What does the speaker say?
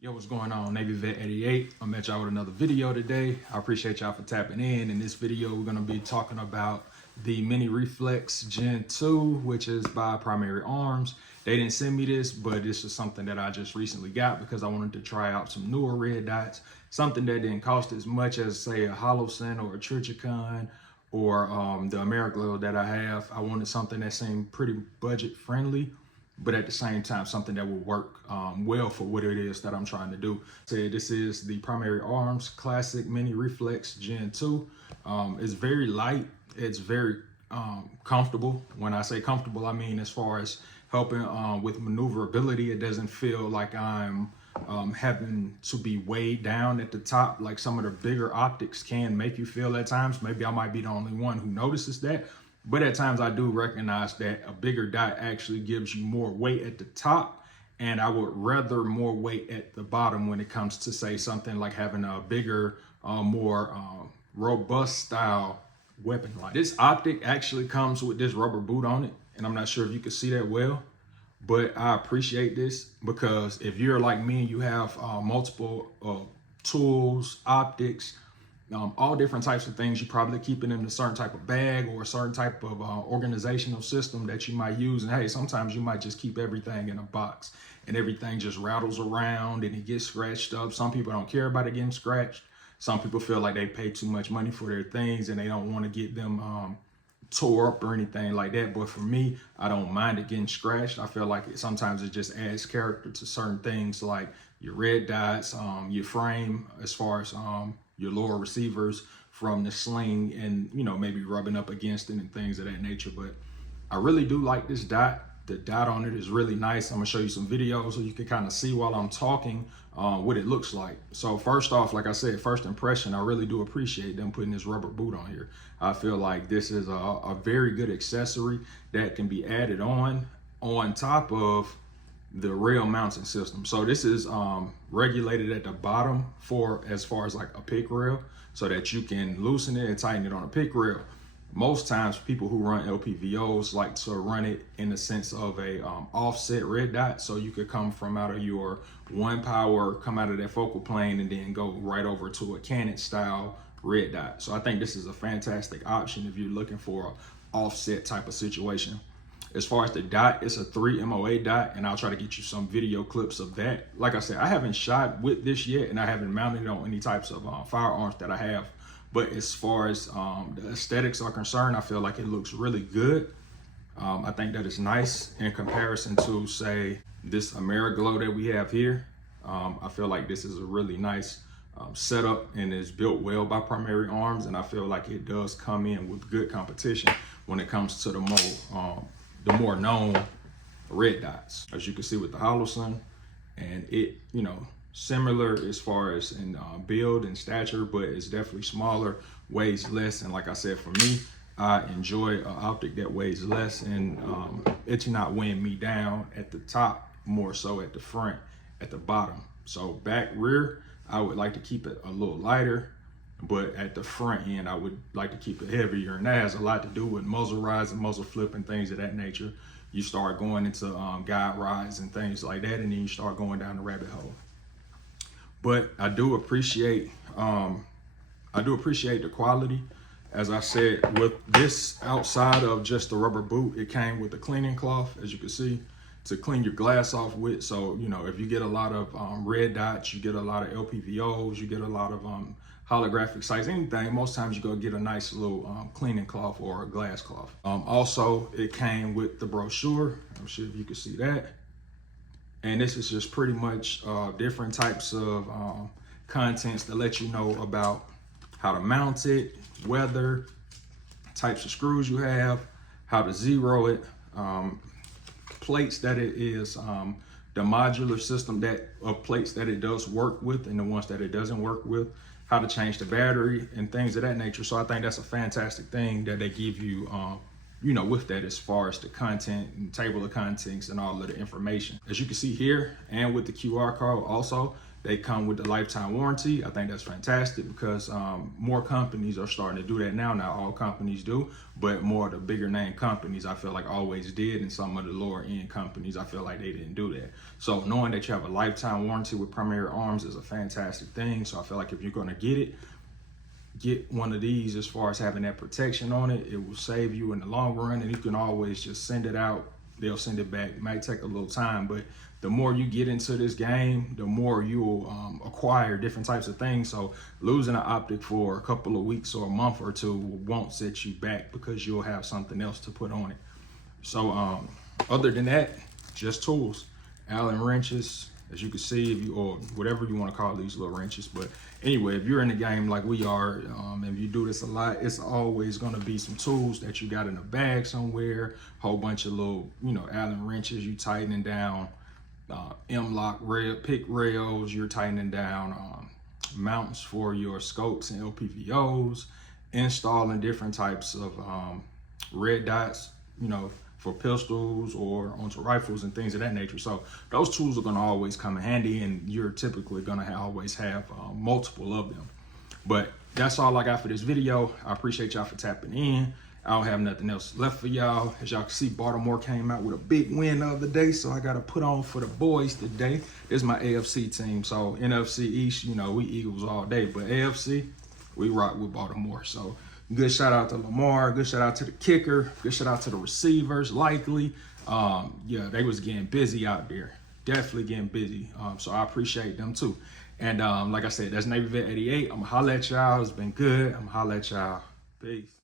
Yo, what's going on? Navy Vet 88. I'm at y'all with another video today. I appreciate y'all for tapping in. In this video, we're gonna be talking about the Mini Reflex Gen 2, which is by Primary Arms. They didn't send me this, but this is something that I just recently got because I wanted to try out some newer red dots, something that didn't cost as much as, say, a Holocene or a Trichicon or the Ameriglow that I have. I wanted something that seemed pretty budget friendly, but at the same time, something that will work well for what it is that I'm trying to do. So this is the Primary Arms Classic Mini Reflex Gen 2. It's very light. It's very comfortable. When I say comfortable, I mean as far as helping with maneuverability. It doesn't feel like I'm having to be weighed down at the top like some of the bigger optics can make you feel at times. Maybe I might be the only one who notices that. But at times I do recognize that a bigger dot actually gives you more weight at the top, and I would rather more weight at the bottom when it comes to, say, something like having a bigger, more robust style weapon. Like this optic actually comes with this rubber boot on it, and I'm not sure if you can see that well, but I appreciate this because if you're like me and you have multiple tools, optics, all different types of things, you probably keeping them in a certain type of bag or a certain type of organizational system that you might use. And hey, sometimes you might just keep everything in a box and everything just rattles around and it gets scratched up. Some people don't care about it getting scratched. Some people feel like they pay too much money for their things and they don't want to get them tore up or anything like that. But for me, I don't mind it getting scratched. I feel like sometimes it just adds character to certain things like your red dots, your frame, as far as your lower receivers from the sling, and maybe rubbing up against it and things of that nature. But I really do like this dot. The dot on it is really nice. I'm gonna show you some videos so you can kind of see while I'm talking what it looks like. So first off, like I said, first impression, I really do appreciate them putting this rubber boot on here. I feel like this is a very good accessory that can be added on top of the rail mounting system. So this is regulated at the bottom for as far as like a pick rail, so that you can loosen it and tighten it on a pick rail. Most times people who run LPVOs like to run it in the sense of a offset red dot, so you could come from out of your one power, come out of that focal plane and then go right over to a Canon style red dot. So I think this is a fantastic option if you're looking for an offset type of situation. As far as the dot, it's a 3 MOA dot, and I'll try to get you some video clips of that. Like I said, I haven't shot with this yet, and I haven't mounted it on any types of firearms that I have. But as far as the aesthetics are concerned, I feel like it looks really good. I think that it's nice in comparison to, say, this Ameriglow that we have here. I feel like this is a really nice setup and is built well by Primary Arms, and I feel like it does come in with good competition when it comes to the more known red dots, as you can see with the Holocene. And it, similar as far as in build and stature, but it's definitely smaller, weighs less. And like I said, for me, I enjoy an optic that weighs less, and it's not weighing me down at the top, more so at the front, at the bottom. So back, rear, I would like to keep it a little lighter, but at the front end, I would like to keep it heavier, and that has a lot to do with muzzle rise and muzzle flip and things of that nature. You start going into guide rides and things like that, and then you start going down the rabbit hole. But I do appreciate the quality. As I said, with this, outside of just the rubber boot, it came with a cleaning cloth, as you can see, to clean your glass off with. So if you get a lot of red dots, you get a lot of LPVOs, you get a lot of holographic sites, anything, most times you go get a nice little cleaning cloth or a glass cloth. Also, it came with the brochure. I'm sure if you can see that. And this is just pretty much different types of contents to let you know about how to mount it, weather, types of screws you have, how to zero it, plates that it is, the modular system of plates that it does work with and the ones that it doesn't work with, how to change the battery and things of that nature. So I think that's a fantastic thing that they give you with that as far as the content and table of contents and all of the information. As you can see here, and with the QR code also, they come with the lifetime warranty. I think that's fantastic because more companies are starting to do that now. Not all companies do, but more of the bigger name companies, I feel like always did, and some of the lower end companies, I feel like they didn't do that. So knowing that you have a lifetime warranty with Primary Arms is a fantastic thing. So I feel like if you're gonna get one of these, as far as having that protection on it, it will save you in the long run, and you can always just send it out. They'll send it back. It might take a little time, but the more you get into this game, the more you'll acquire different types of things. So losing an optic for a couple of weeks or a month or two won't set you back because you'll have something else to put on it. So other than that, just tools, Allen wrenches, as you can see, if you, or whatever you want to call these little wrenches. But anyway, if you're in the game like we are, and you do this a lot, it's always going to be some tools that you got in a bag somewhere, whole bunch of little, Allen wrenches you tightening down, M-lock rail, pick rails, you're tightening down, mounts for your scopes and LPVOs, installing different types of red dots, for pistols or onto rifles and things of that nature. So those tools are gonna always come in handy, and you're typically gonna always have multiple of them. But that's all I got for this video. I appreciate y'all for tapping in. I don't have nothing else left for y'all. As y'all can see, Baltimore came out with a big win the other day, so I got to put on for the boys today. This is my AFC team. So NFC East, we Eagles all day, but AFC, we rock with Baltimore. So good shout out to Lamar, good shout out to the kicker, good shout out to the receivers, likely. Yeah, they was getting busy out there. Definitely getting busy. So I appreciate them too. And like I said, that's Navy Vet 88. I'm going to holler at y'all. It's been good. I'm going to holler at y'all. Peace.